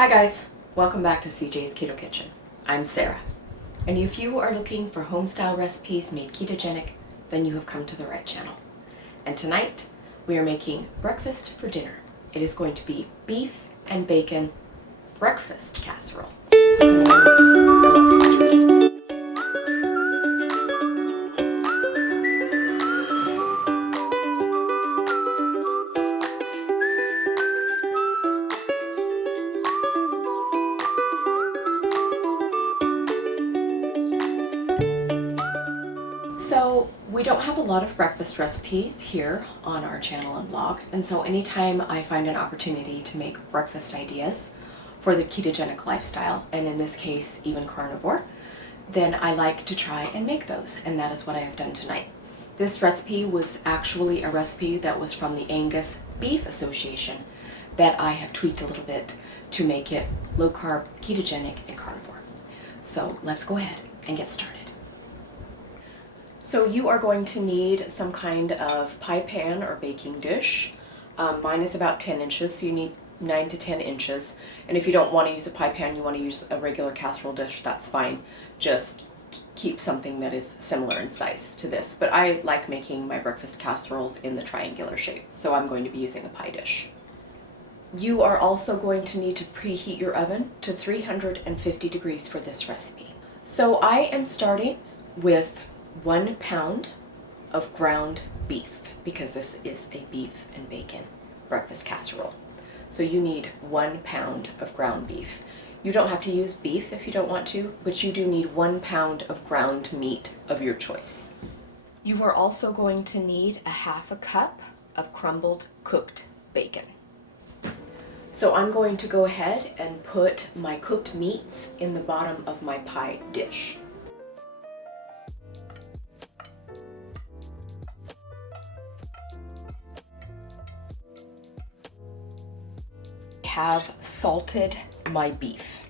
Hi guys, welcome back to Cjsketokitchen. I'm Sarah, and if you are looking for home-style recipes made ketogenic, then you have come to the right channel. And tonight, we are making breakfast for dinner. It is going to be beef and bacon breakfast casserole. So come along and let's get started. So we don't have a lot of breakfast recipes here on our channel and blog, and so anytime I find an opportunity to make breakfast ideas for the ketogenic lifestyle, and in this case even carnivore, then I like to try and make those, and that is what I have done tonight. This recipe was actually a recipe that was from the Angus Beef Association that I have tweaked a little bit to make it low carb, ketogenic, and carnivore. So let's go ahead and get started. So you are going to need some kind of pie pan or baking dish. Mine is about 10 inches, so you need 9 to 10 inches. And if you don't want to use a pie pan, you want to use a regular casserole dish, that's fine. Just keep something that is similar in size to this. But I like making my breakfast casseroles in the triangular shape, so I'm going to be using a pie dish. You are also going to need to preheat your oven to 350 degrees for this recipe. So I am starting with 1 pound of ground beef, because this is a beef and bacon breakfast casserole. So you need 1 pound of ground beef. You don't have to use beef if you don't want to, but you do need 1 pound of ground meat of your choice. You are also going to need a half a cup of crumbled cooked bacon. So I'm going to go ahead and put my cooked meats in the bottom of my pie dish. Have salted my beef.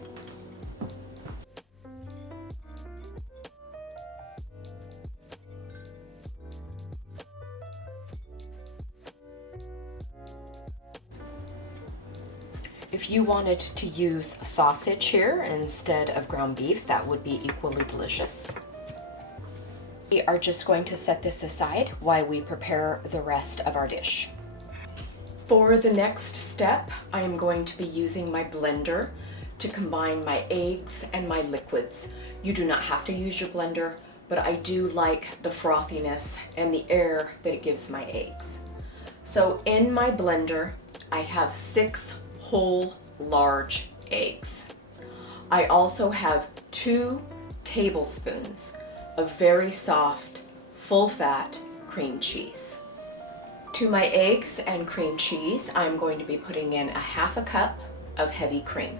If you wanted to use sausage here instead of ground beef, that would be equally delicious. We are just going to set this aside while we prepare the rest of our dish. For the next step, I am going to be using my blender to combine my eggs and my liquids. You do not have to use your blender, but I do like the frothiness and the air that it gives my eggs. So in my blender, I have 6 whole large eggs. I also have 2 tablespoons of very soft, full-fat cream cheese. To my eggs and cream cheese, I'm going to be putting in a half a cup of heavy cream.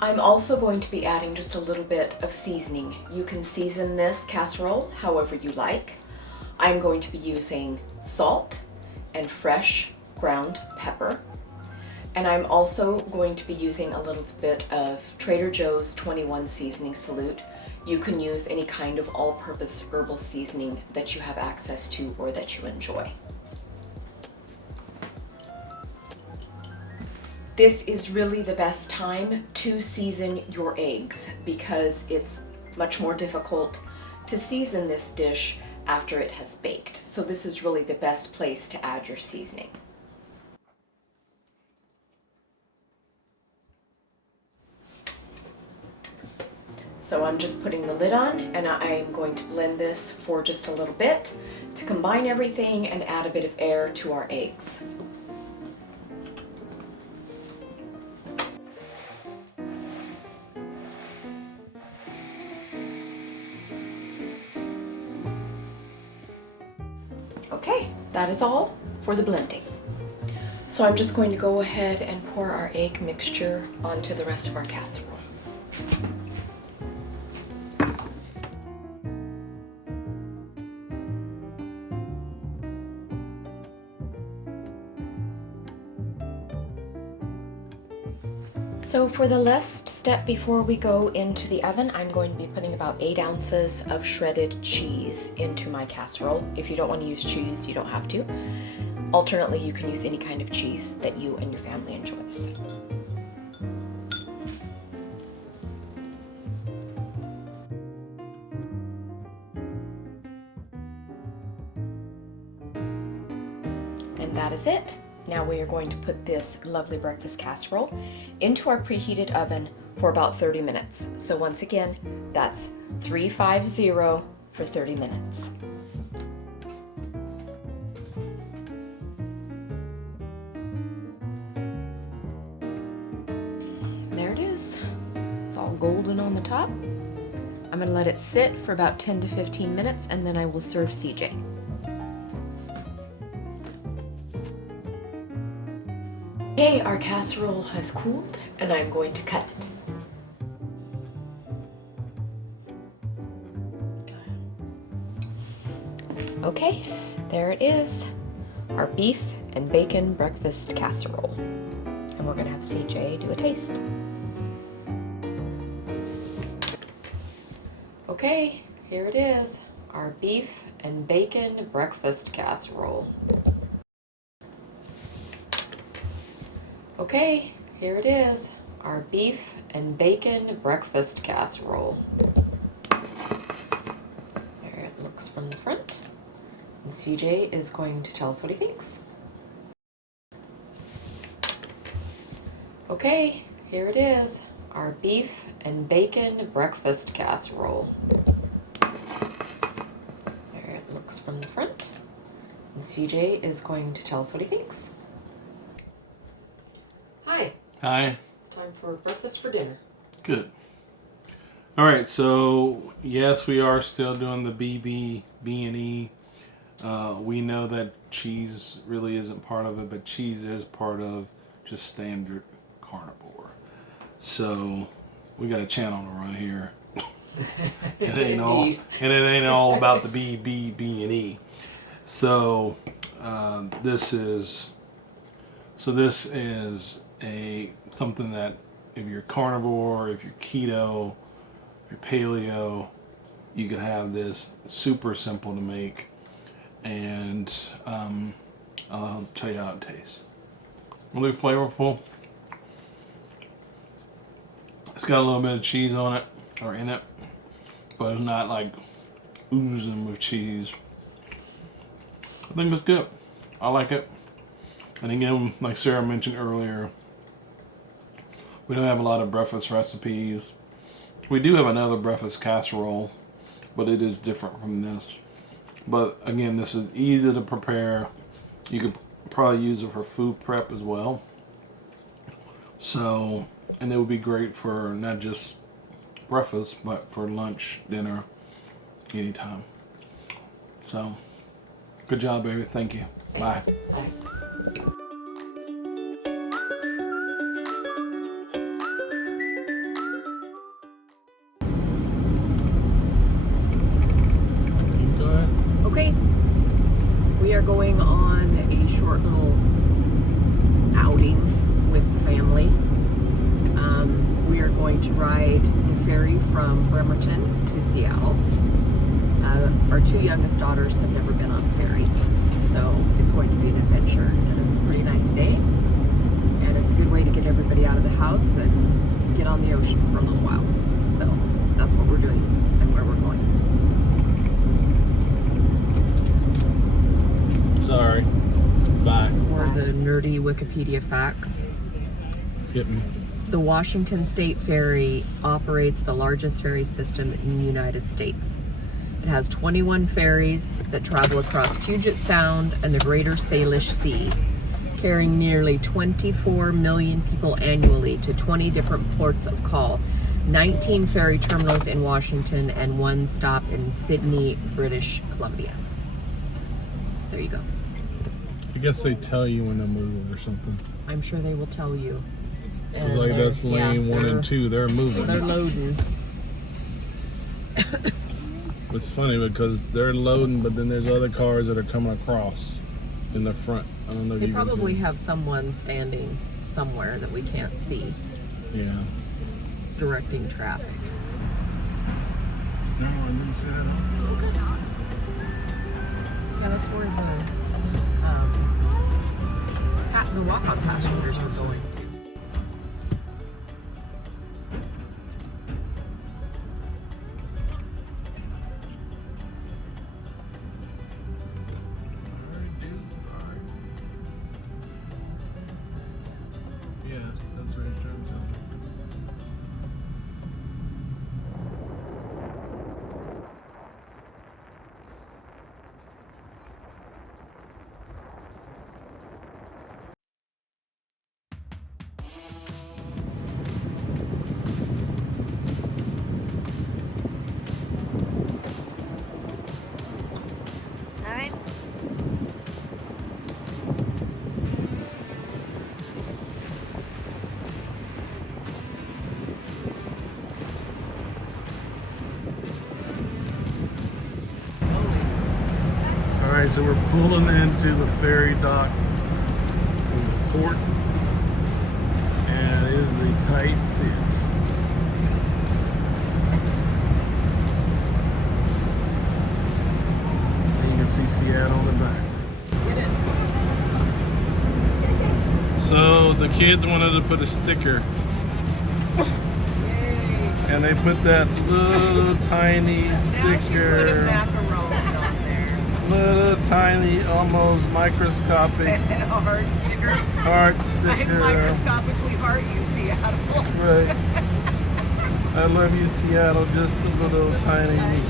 I'm also going to be adding just a little bit of seasoning. You can season this casserole however you like. I'm going to be using salt and fresh ground pepper. And I'm also going to be using a little bit of Trader Joe's 21 seasoning salute. You can use any kind of all-purpose herbal seasoning that you have access to or that you enjoy. This is really the best time to season your eggs because it's much more difficult to season this dish after it has baked. So this is really the best place to add your seasoning. So I'm just putting the lid on, and I'm going to blend this for just a little bit to combine everything and add a bit of air to our eggs. Okay, that is all for the blending. So I'm just going to go ahead and pour our egg mixture onto the rest of our casserole. So for the last step before we go into the oven, I'm going to be putting about 8 ounces of shredded cheese into my casserole. If you don't want to use cheese, you don't have to. Alternately, you can use any kind of cheese that you and your family enjoys. And that is it. Now we are going to put this lovely breakfast casserole into our preheated oven for about 30 minutes. So once again, that's 350 for 30 minutes. There it is. It's all golden on the top. I'm going to let it sit for about 10 to 15 minutes and then I will serve CJ. Okay, our casserole has cooled and I'm going to cut it. Okay, there it is. Our beef and bacon breakfast casserole. And we're gonna have CJ do a taste. Okay, here it is. Our beef and bacon breakfast casserole. Okay, here it is, our beef and bacon breakfast casserole. There it looks from the front. And CJ is going to tell us what he thinks. Okay, here it is, our beef and bacon breakfast casserole. There it looks from the front. And CJ is going to tell us what he thinks. Hi. It's time for breakfast for dinner. Good. All right, so yes, we are still doing the BBB&E. We know that cheese really isn't part of it, but cheese is part of just standard carnivore. So we got a channel to run here. It ain't all about the BBB&E. So this is something that if you're carnivore, if you're keto, if you're paleo, you could have this. Super simple to make, and I'll tell you how it tastes. Really flavorful. It's got a little bit of cheese on it, or in it, but it's not like oozing with cheese. I think it's good. I like it. And again, like Sarah mentioned earlier, we don't have a lot of breakfast recipes. We do have another breakfast casserole, but it is different from this. But again, this is easy to prepare. You could probably use it for food prep as well. So, and it would be great for not just breakfast, but for lunch, dinner, anytime. So, good job, baby. Thank you. Thanks. Bye. Bye. Okay, we are going on a short little outing with the family. We are going to ride the ferry from Bremerton to Seattle. Our 2 youngest daughters have never been on a ferry, so it's going to be an adventure, and it's a pretty nice day, and it's a good way to get everybody out of the house and get on the ocean for a little while. So that's what we're doing and where we're going. Sorry. Bye. For the nerdy Wikipedia facts. Hit me. The Washington State Ferry operates the largest ferry system in the United States. It has 21 ferries that travel across Puget Sound and the Greater Salish Sea, carrying nearly 24 million people annually to 20 different ports of call, 19 ferry terminals in Washington, and 1 stop in Sydney, British Columbia. There you go. I guess they tell you when they're moving or something. I'm sure they will tell you. It's like that's lane 1 and 2. They're moving. They're loading. It's funny because they're loading, but then there's other cars that are coming across in the front. I don't know if They you can probably see. have someone standing somewhere that we can't see. Yeah. directing traffic. No, I didn't see that. Yeah, that's where the walk-on passengers were going to. Yes, that's where it turns out. All right. Alright, so we're pulling into the ferry dock. There's a port. And it is a tight fit. And you can see Seattle in the back. So the kids wanted to put a sticker. And they put that little tiny sticker. Little tiny, almost microscopic Heart sticker. heart sticker. Microscopically heart you see out of Right. I love you, Seattle. Just a little tiny